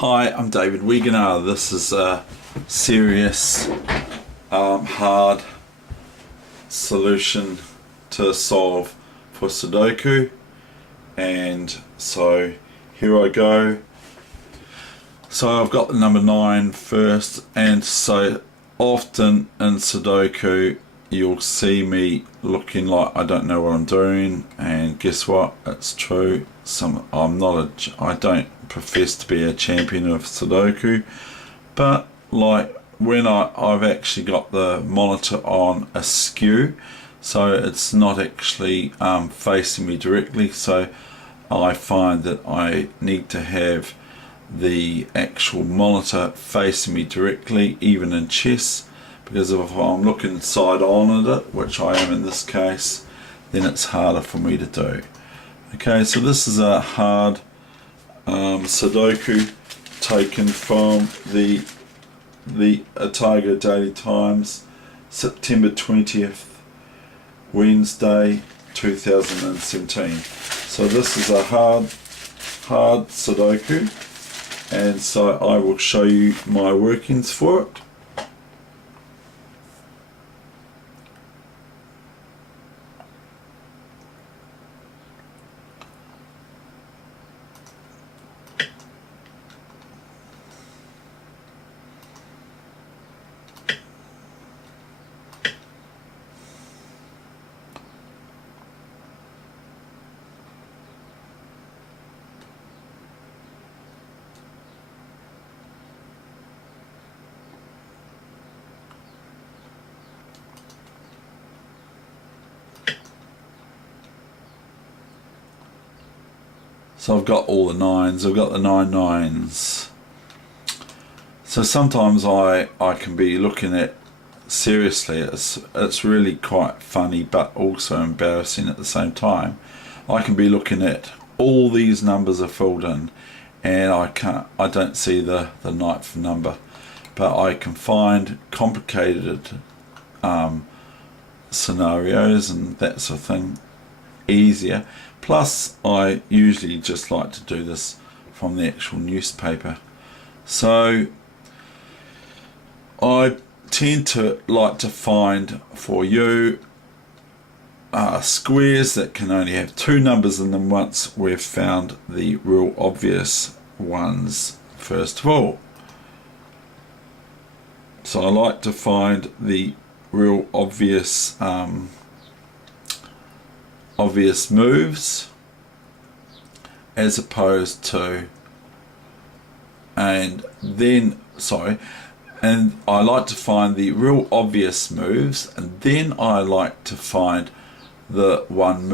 Hi, I'm David Weegenaar. This is a serious, hard solution to solve for Sudoku, and so here I go. So I've got the number 9 first, and so often in Sudoku you'll see me looking like I don't know what I'm doing, and guess what, it's true. I don't profess to be a champion of Sudoku, but like when I've actually got the monitor on askew, so it's not actually facing me directly, so I find that I need to have the actual monitor facing me directly, even in chess, because if I'm looking side on at it, which I am in this case, then it's harder for me to do. Okay, so this is a hard Sudoku taken from the Otago Daily Times, September 20th, Wednesday 2017. So this is a hard Sudoku, and so I will show you my workings for it. So I've got all the 9s, I've got the 9 9s. So sometimes I can be looking at, seriously, it's really quite funny but also embarrassing at the same time. I can be looking at all these numbers are filled in, and I don't see the 9th number, but I can find complicated scenarios and that sort of thing easier. Plus I usually just like to do this from the actual newspaper, so I tend to like to find for you squares that can only have 2 numbers in them once we've found the real obvious ones first of all. So I like to find the real obvious moves, as opposed to, and I like to find the real obvious moves, and then I like to find the one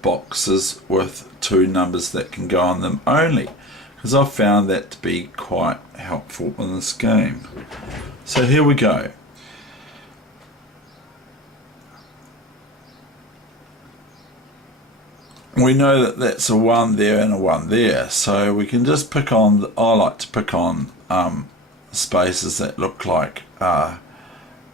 boxes with 2 numbers that can go on them only, because I've found that to be quite helpful in this game. So here we go. We know that that's a 1 there and a 1 there, so we can just pick on, I like to pick on spaces that look like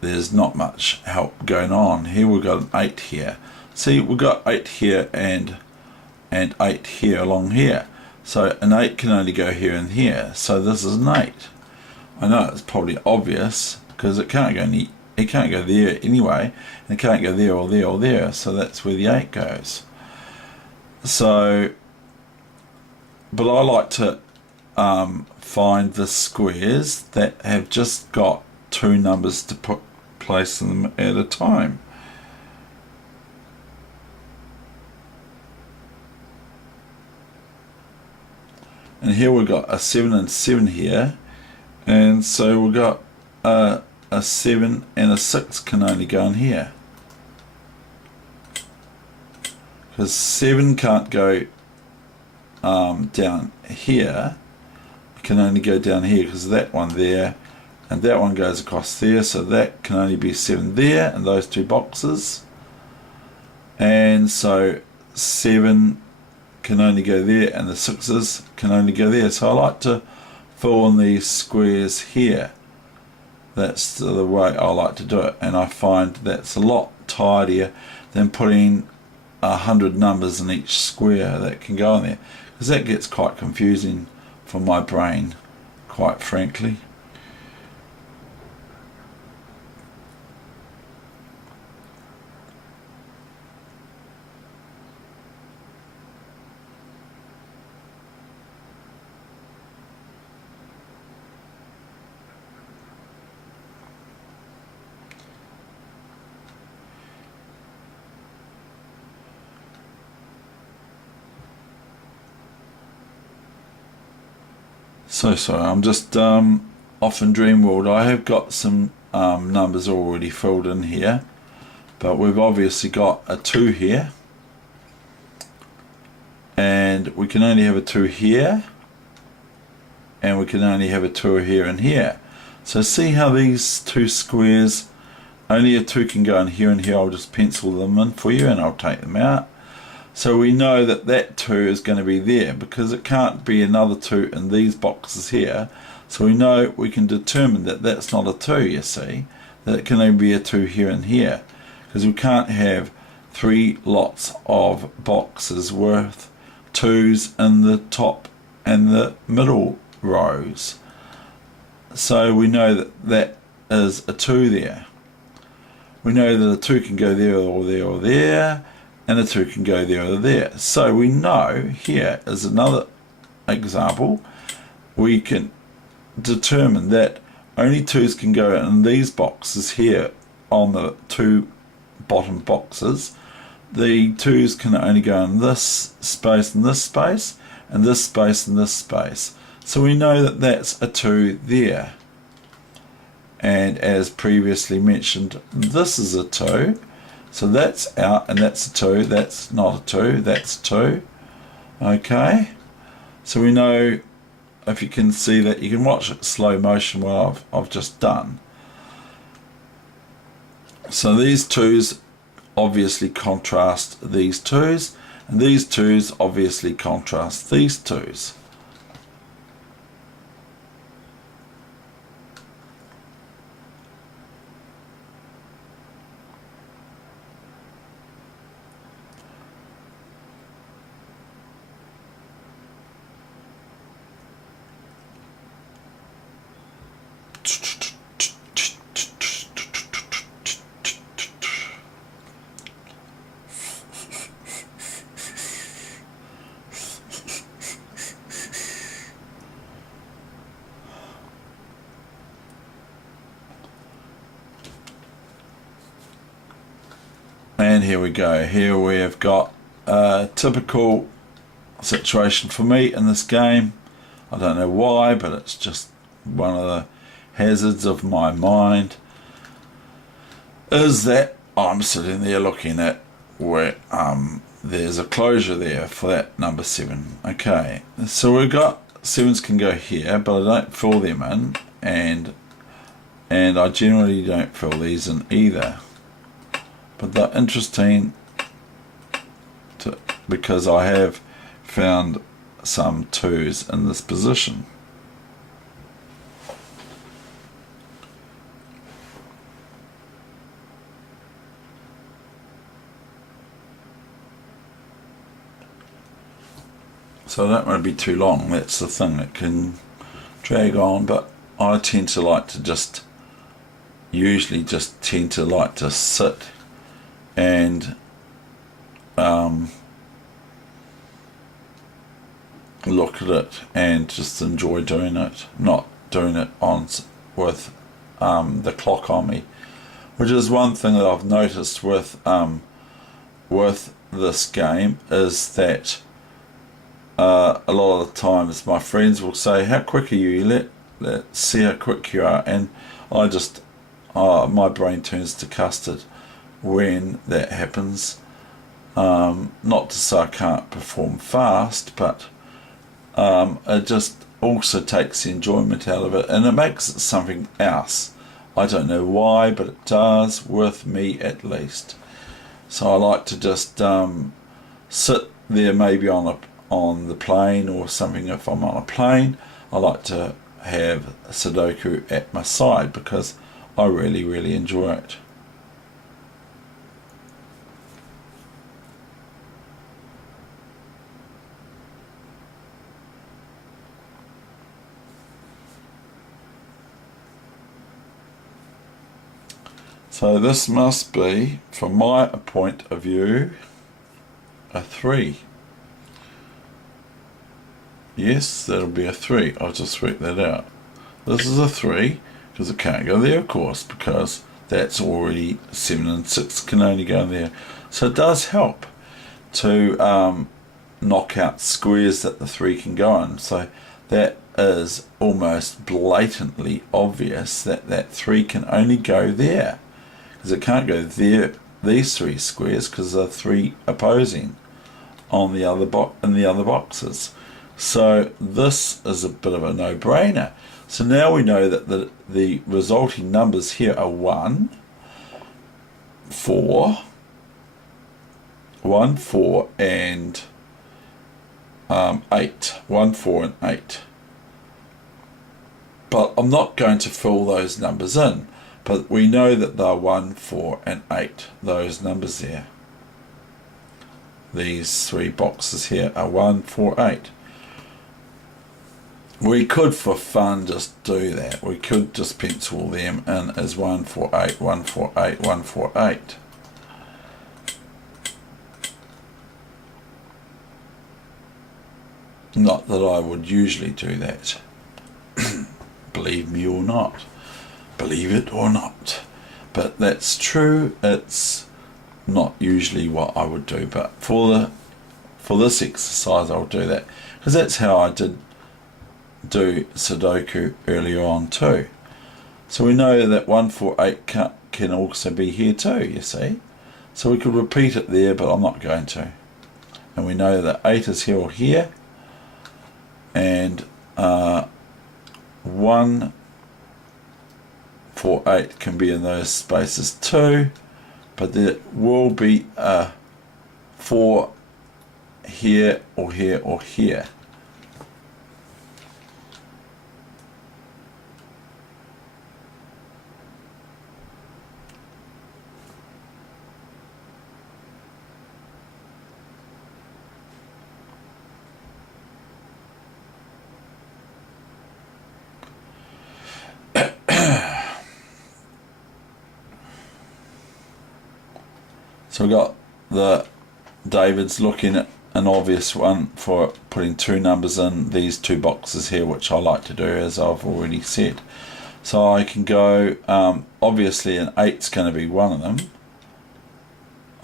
there's not much help going on. Here we've got an 8 here. See, we've got 8 here and 8 here along here. So an 8 can only go here and here, so this is an 8. I know it's probably obvious because it can't go there anyway, and it can't go there or there or there, so that's where the 8 goes. So, but I like to find the squares that have just got 2 numbers to place them at a time. And here we've got a 7 and 7 here, and so we've got a 7 and a 6 can only go in here, because 7 can't go down here, it can only go down here because that one there and that one goes across there, so that can only be 7 there in those 2 boxes, and so 7 can only go there and the 6s can only go there. So I like to fill in these squares here. That's the way I like to do it, and I find that's a lot tidier than putting 100 numbers in each square that can go in there, because that gets quite confusing for my brain, quite frankly. So sorry, I'm just off in Dream World. I have got some numbers already filled in here, but we've obviously got a 2 here, and we can only have a 2 here, and we can only have a 2 here and here. So see how these 2 squares, only a 2 can go in here and here. I'll just pencil them in for you and I'll take them out. So we know that that 2 is going to be there because it can't be another 2 in these boxes here. So we know, we can determine that that's not a 2, you see, that it can only be a 2 here and here, because we can't have 3 lots of boxes worth 2's in the top and the middle rows. So we know that that is a 2 there. We know that a 2 can go there or there or there, and a 2 can go there or there. So we know, here is another example, we can determine that only 2's can go in these boxes here on the 2 bottom boxes. The 2's can only go in this space and this space, and this space and this space. So we know that that's a 2 there. And as previously mentioned, this is a 2. So that's out, and that's a 2, that's not a 2, that's a 2. Okay, so we know, if you can see that, you can watch it slow motion what I've just done. So these 2's obviously contrast these 2's, and these 2's obviously contrast these 2's. And here we go. Here we have got a typical situation for me in this game. I don't know why, but it's just one of the hazards of my mind, is that I'm sitting there looking at where there's a closure there for that number 7. Okay, so we've got 7's can go here, but I don't fill them in, and I generally don't fill these in either. But they're interesting because I have found some 2's in this position. So I don't want to be too long, that's the thing, it can drag on, but I tend to like to just, usually just tend to like to sit and look at it and just enjoy doing it, not doing it on with the clock on me, which is one thing that I've noticed with this game, is that a lot of the times my friends will say, how quick are you, let's see how quick you are, and I just my brain turns to custard when that happens. Not to say I can't perform fast, but it just also takes the enjoyment out of it, and it makes it something else. I don't know why, but it does, with me at least. So I like to just sit there, maybe on the plane or something. If I'm on a plane, I like to have Sudoku at my side because I really enjoy it. So this must be, from my point of view, a 3. Yes, that'll be a 3. I'll just work that out. This is a 3, because it can't go there, of course, because that's already 7 and 6 can only go there. So it does help to knock out squares that the 3 can go in. So that is almost blatantly obvious that that 3 can only go there, because it can't go there, these 3 squares, because there are 3 opposing on the other in the other boxes. So this is a bit of a no-brainer. So now we know that the resulting numbers here are 1, 4, 1, 4, and 8. 1, 4, and 8. But I'm not going to fill those numbers in. But we know that they're 1, 4, and 8. Those numbers there. These 3 boxes here are 1, 4, 8. We could, for fun, just do that. We could just pencil them in as 1, 4, 8, 1, 4, 8, 1, 4, 8. Not that I would usually do that. Believe me or not. Believe it or not. But that's true. It's not usually what I would do. But for this exercise, I'll do that. Because that's how I did do Sudoku earlier on too. So we know that 1, 4, 8 can also be here too, you see. So we could repeat it there, but I'm not going to. And we know that 8 is here or here. And 1, 4, 8 can be in those spaces too. But there will be a 4 here or here or here. So we got David's looking at an obvious one for putting 2 numbers in these 2 boxes here, which I like to do, as I've already said. So I can go, obviously an 8's going to be one of them.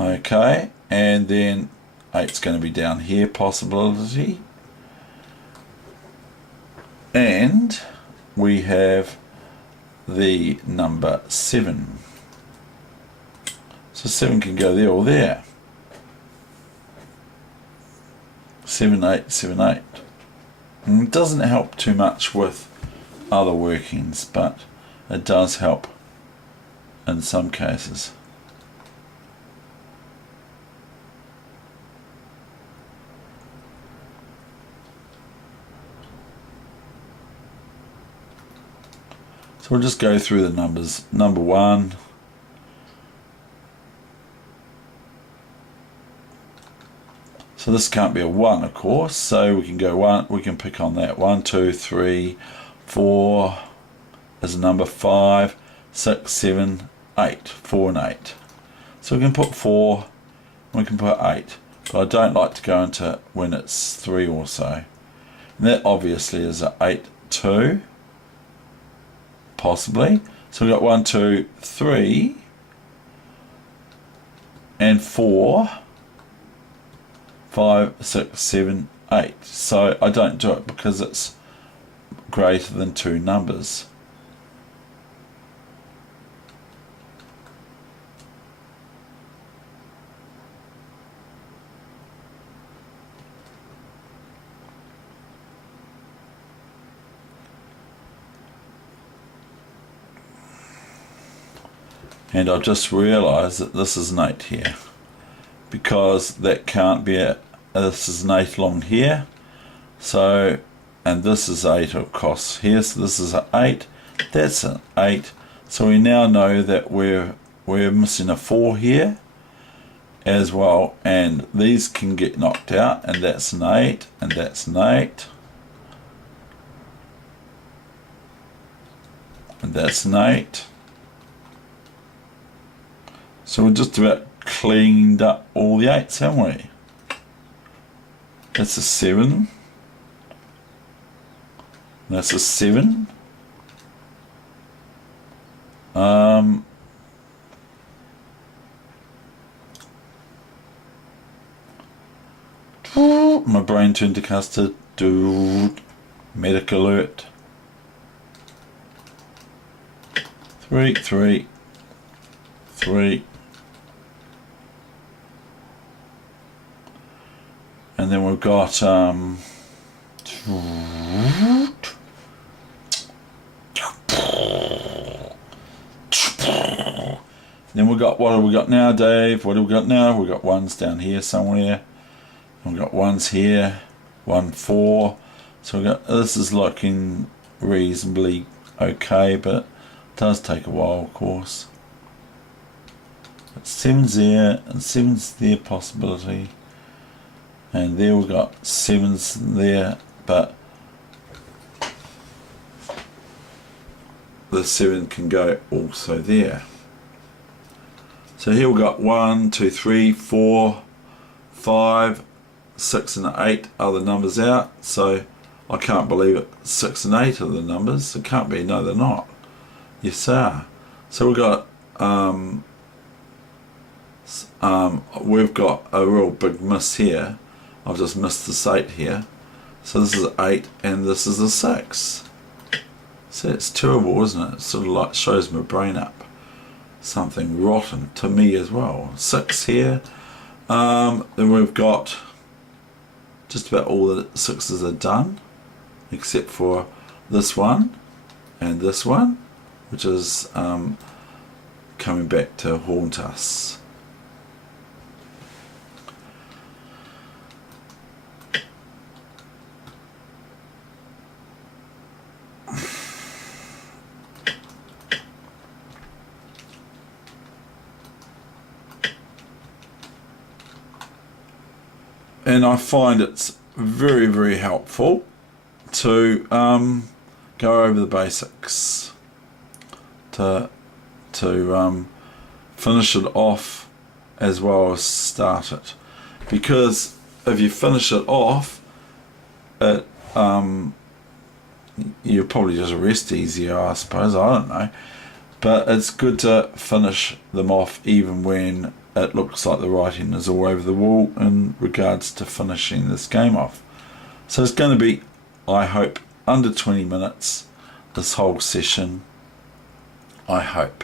Okay, and then 8's going to be down here, possibility. And we have the number 7. So 7 can go there or there. 7, 8, 7, 8. And it doesn't help too much with other workings, but it does help in some cases. So we'll just go through the numbers. Number 1. So this can't be a 1, of course, so we can go 1, we can pick on that. 1, 2, 3, 4 is a number, 5, 6, 7, 8, 4 and 8. So we can put 4, we can put 8, but I don't like to go into when it's 3 or so. And that obviously is a 8, 2, possibly. So we've got 1, 2, 3, and 4, 5, 6, 7, 8. So I don't do it because it's greater than 2 numbers. And I've just realised that this is an 8 here, because that can't be a, this is an 8 along here, so, and this is 8 across here, so this is an 8, that's an 8, so we now know that we're missing a 4 here as well, and these can get knocked out, and that's an 8, and that's an 8, and that's an 8, So we're just about cleaned up all the 8s, haven't we? That's a 7. That's a 7. My brain turned to custard. Dude. Medic alert. 3, 3, 3. And then we've got then we've got, what have we got now, Dave? What have we got now? We've got 1s down here somewhere. We've got 1s here. 1, 4. So we've got, this is looking reasonably okay, but it does take a while, of course. But 7's there, and 7's there possibility. And there we've got 7's there, but the 7 can go also there. So here we've got 1, 2, 3, 4, 5, 6 and 8 are the numbers out. So I can't believe it. 6 and 8 are the numbers. It can't be. No, they're not. Yes, they are. So we've got we've got a real big miss here. I've just missed this 8 here. So this is 8 and this is a 6. So it's terrible, isn't it? It sort of like shows my brain up. Something rotten to me as well. 6 here. Then we've got just about all the 6s are done, except for this one and this one, which is coming back to haunt us. And I find it's very, very helpful to go over the basics, to finish it off as well as start it. Because if you finish it off, it you probably just rest easier, I suppose. I don't know, but it's good to finish them off even when it looks like the writing is all over the wall in regards to finishing this game off. So it's going to be, I hope, under 20 minutes, this whole session. I hope.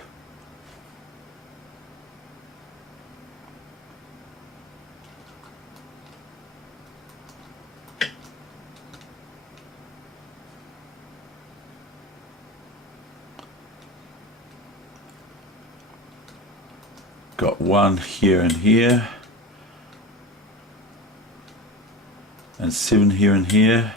Got 1 here and here, and 7 here and here,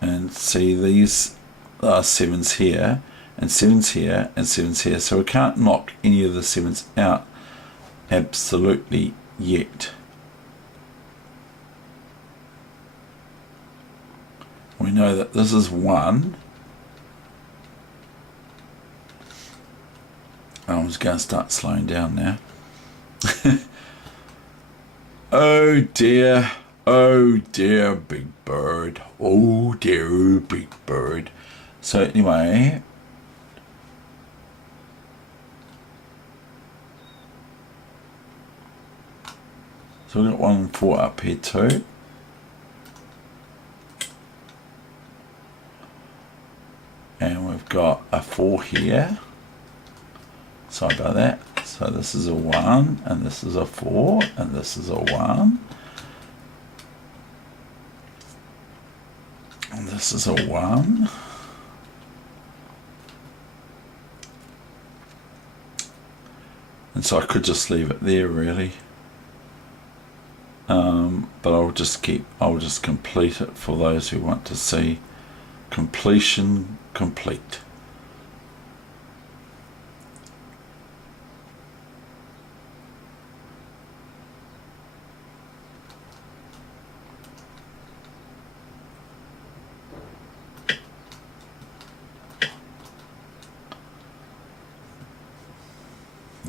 and see these are 7's here, and 7's here, and 7's here, so we can't knock any of the 7's out absolutely yet. We know that this is 1. I'm just going to start slowing down now. Oh dear, big bird. Oh dear, big bird. So anyway, so we've got 1 and 4 up here too. And we've got a 4 here. Sorry about that. So this is a 1, and this is a 4, and this is a 1. And this is a 1. And so I could just leave it there really. But I'll just complete it for those who want to see completion complete.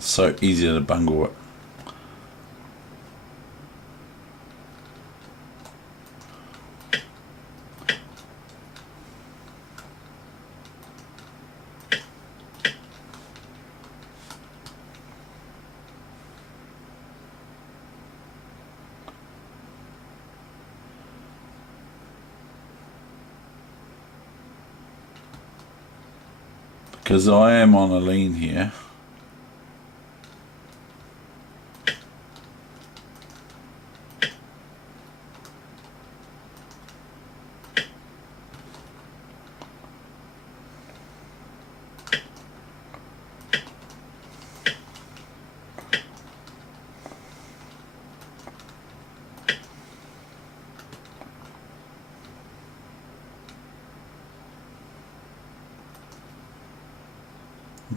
It's so easy to bungle it. Because I am on a lean here.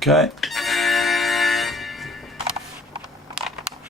Okay.